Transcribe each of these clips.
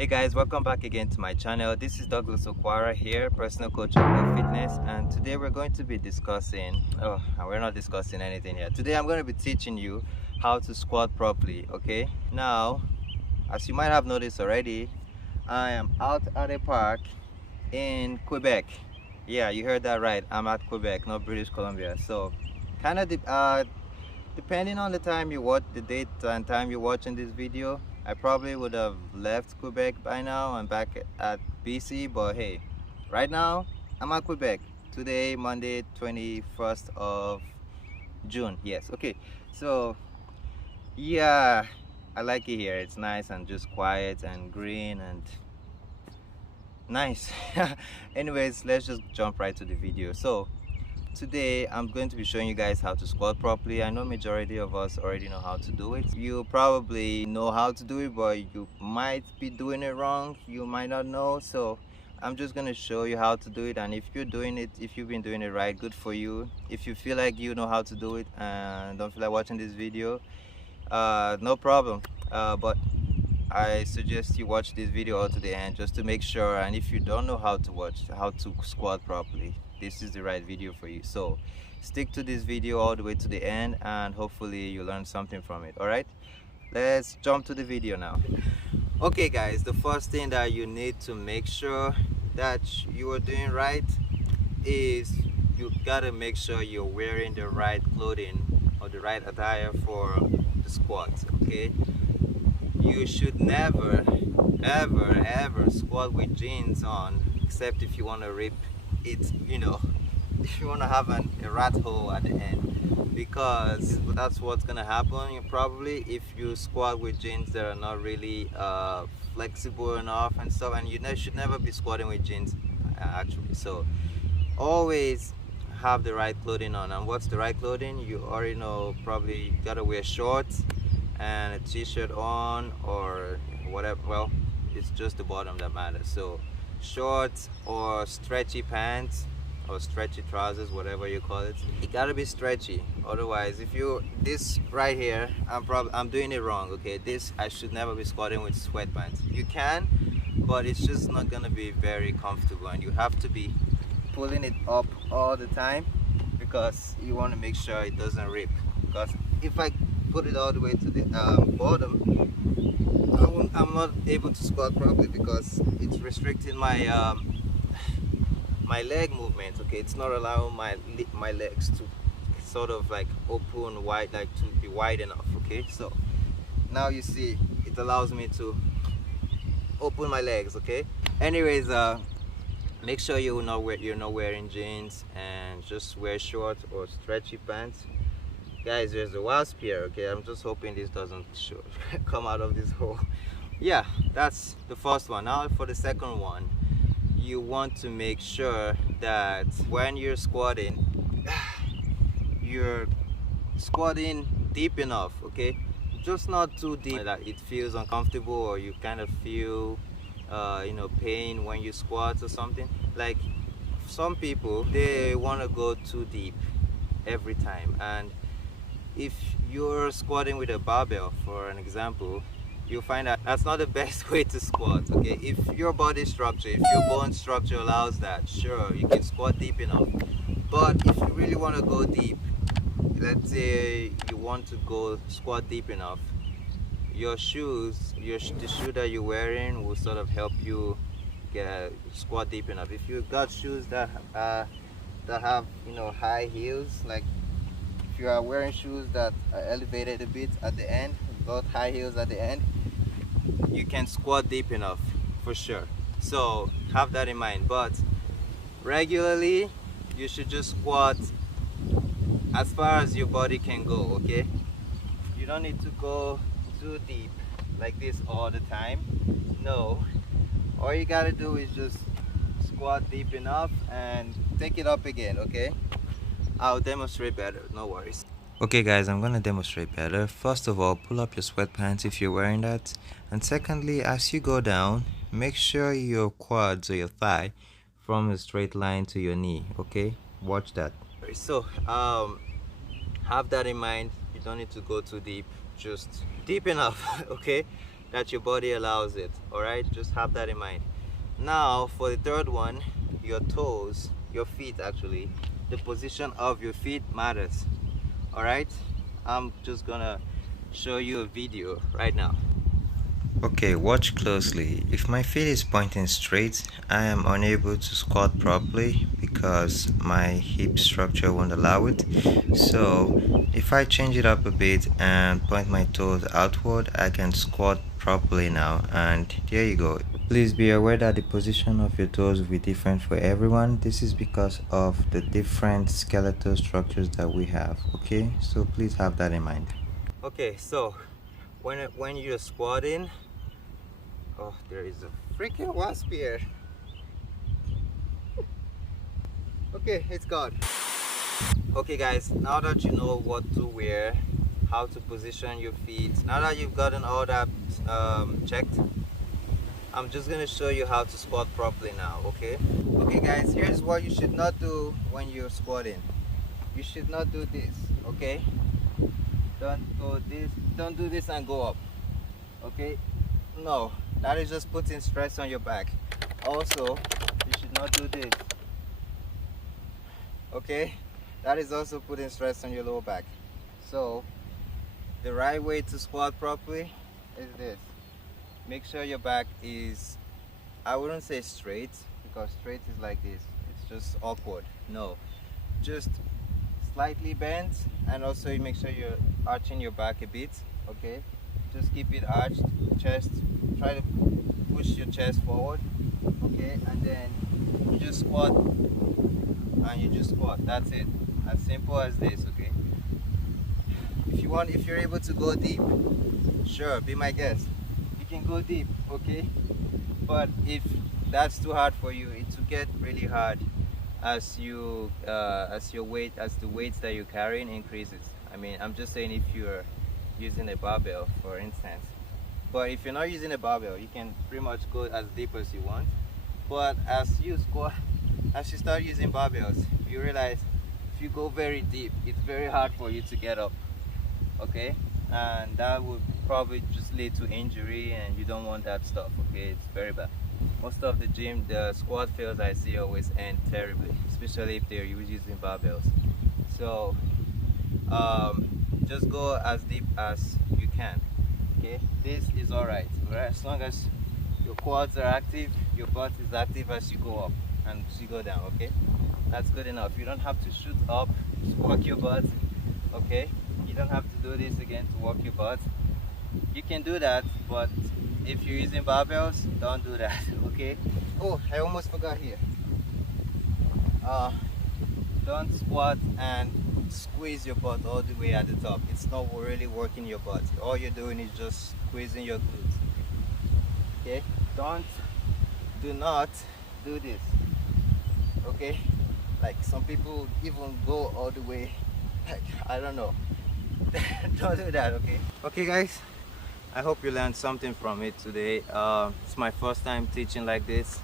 Hey guys, welcome back again to my channel. This is Okwara here, personal coach of health fitness, and today we're going to be discussing, we're not discussing anything yet. Today I'm going to be teaching you how to squat properly, okay? Now, as you might have noticed already, I am out at a park in Quebec. Yeah, you heard that right. I'm at Quebec, not British Columbia. So, kind of depending on the time you watch, the date and time you're watching this video, I probably would have left Quebec by now and back at BC, but hey, right now I'm at Quebec. Today, Monday, 21st of June. Yes, okay. So yeah, I like it here. It's nice and just quiet and green and nice. Anyways, let's just jump right to the video. So today I'm going to be showing you guys how to squat properly. I know majority of us already know how to do it. You probably know how to do it, but you might be doing it wrong. You might not know. So I'm just going to show you how to do it, and if you're doing it, if you've been doing it right, good for you. If you feel like you know how to do it and don't feel like watching this video, no problem, but I suggest you watch this video all to the end just to make sure. And if you don't know how to squat properly, this is the right video for you. So stick to this video all the way to the end, and hopefully you learn something from it. All right, let's jump to the video now. Okay guys, the first thing that you need to make sure that you are doing right is you gotta make sure you're wearing the right clothing or the right attire for the squats. Okay, you should never ever squat with jeans on, except if you want to rip it, you know, if you want to have a rat hole at the end, because that's what's gonna happen. You probably, if you squat with jeans that are not really flexible enough and stuff, and you should never be squatting with jeans actually. So always have the right clothing on. And what's the right clothing? You already know. Probably you gotta wear shorts and a t-shirt on, or whatever. Well, it's just the bottom that matters. So shorts or stretchy pants or stretchy trousers, whatever you call it, it gotta be stretchy. Otherwise, if you, this right here, I'm doing it wrong. Okay, this, I should never be squatting with sweatpants. You can, but it's just not gonna be very comfortable, and you have to be pulling it up all the time because you want to make sure it doesn't rip. Because if I put it all the way to the bottom, I'm not able to squat properly because it's restricting my my leg movement. Okay, it's not allowing my legs to sort of like open wide, like to be wide enough. Okay, so now you see it allows me to open my legs. Okay, anyways, make sure you're not wearing jeans, and just wear shorts or stretchy pants. Guys, there's a wasp here. Okay, I'm just hoping this doesn't come out of this hole. Yeah, that's the first one. Now for the second one, you want to make sure that when you're squatting deep enough. Okay, just not too deep that it feels uncomfortable, or you kind of feel you know, pain when you squat or something. Like some people, they want to go too deep every time, and if you're squatting with a barbell, for an example, you'll find that that's not the best way to squat. Okay, if your body structure, if your bone structure allows that, sure, you can squat deep enough. But if you really want to go deep, let's say you want to go squat deep enough, your shoes, the shoe that you're wearing will sort of help you get squat deep enough. If you got shoes that have, you know, high heels, like if you are wearing shoes that are elevated a bit at the end, got high heels at the end, you can squat deep enough for sure. So have that in mind. But regularly, you should just squat as far as your body can go. Okay, you don't need to go too deep like this all the time. No, all you gotta do is just squat deep enough and take it up again. Okay, I'll demonstrate better, no worries. Okay guys, I'm gonna demonstrate better. First of all, pull up your sweatpants if you're wearing that, and secondly, as you go down, make sure your quads or your thigh from a straight line to your knee. Okay, watch that. So have that in mind. You don't need to go too deep, just deep enough. Okay, that your body allows it. All right, just have that in mind. Now for the third one, your toes, your feet actually, the position of your feet matters. All right, I'm just gonna show you a video right now. Okay, watch closely. If my feet is pointing straight, I am unable to squat properly because my hip structure won't allow it. So if I change it up a bit and point my toes outward, I can squat properly now, and there you go. Please be aware that the position of your toes will be different for everyone. This is because of the different skeletal structures that we have. Okay, so please have that in mind. Okay, so when you're squatting, oh, there is a freaking wasp here. Okay, it's gone. Okay guys, now that you know what to wear, how to position your feet, now that you've gotten all that checked, I'm just gonna show you how to squat properly now. Okay guys, here's what you should not do when you're squatting. You should not do this. Okay, don't do this and go up. Okay, no, that is just putting stress on your back. Also, you should not do this. Okay, that is also putting stress on your lower back. So the right way to squat properly is this. Make sure your back is, I wouldn't say straight, because straight is like this, it's just awkward. No, just slightly bent, and also you make sure you're arching your back a bit. Okay, just keep it arched. Chest, try to push your chest forward. Okay, and then you just squat, and you just squat. That's it, as simple as this. Okay, if you're able to go deep, sure, be my guest, you can go deep. Okay, but if that's too hard for you, it will get really hard as the weights that you're carrying increases. I mean, I'm just saying, if you're using a barbell for instance. But if you're not using a barbell, you can pretty much go as deep as you want. But as you start using barbells, you realize if you go very deep, it's very hard for you to get up. Okay, and that would probably just lead to injury, and you don't want that stuff. Okay, it's very bad. Most of the squat fails I see always end terribly, especially if they're using barbells. So just go as deep as you can. Okay, this is all right, as long as your quads are active, your butt is active as you go up and as you go down. Okay, that's good enough. You don't have to shoot up, just walk your butt. Okay, you don't have to do this again to walk your butt. You can do that, but if you're using barbells, don't do that. Okay, oh, I almost forgot here. Don't squat and squeeze your butt all the way at the top. It's not really working your butt. All you're doing is just squeezing your glutes. Okay, do not do this. Okay, like some people even go all the way, like, I don't know. Don't do that. Okay guys, I hope you learned something from it today. It's my first time teaching like this.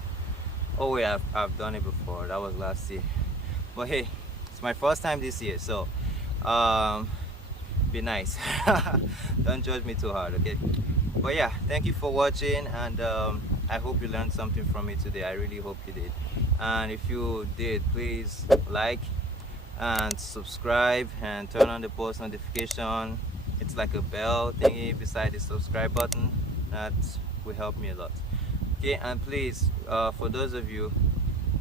Oh wait, I've done it before. That was last year. But hey, it's my first time this year, so be nice. Don't judge me too hard, okay? But yeah, thank you for watching, and I hope you learned something from it today. I really hope you did. And if you did, please like and subscribe and turn on the post notification. It's like a bell thingy beside the subscribe button. That will help me a lot. Okay, and please, for those of you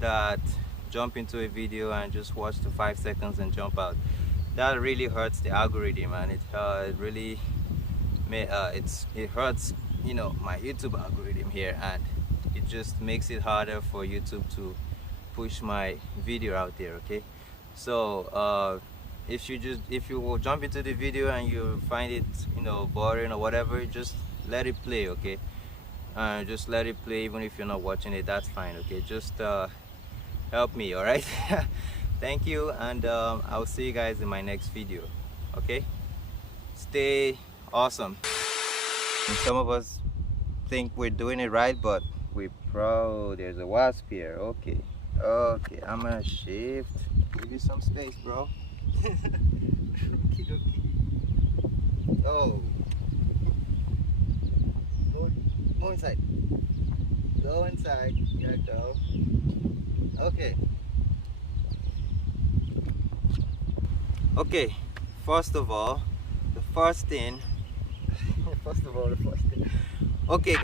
that jump into a video and just watch the 5 seconds and jump out, that really hurts the algorithm, and it really it hurts, you know, my YouTube algorithm here, and it just makes it harder for YouTube to push my video out there. Okay, so if you will jump into the video and you find it, you know, boring or whatever, just let it play. Okay, just let it play. Even if you're not watching it, that's fine. Okay, just help me. All right. Thank you, and I'll see you guys in my next video. Okay, stay awesome. And some of us think we're doing it right, but there's a wasp here. Okay, I'm gonna shift, give you some space, bro. Okay. Oh, no Go inside. Go inside. Yeah, go. Okay. Okay. First of all, the first thing. Okay,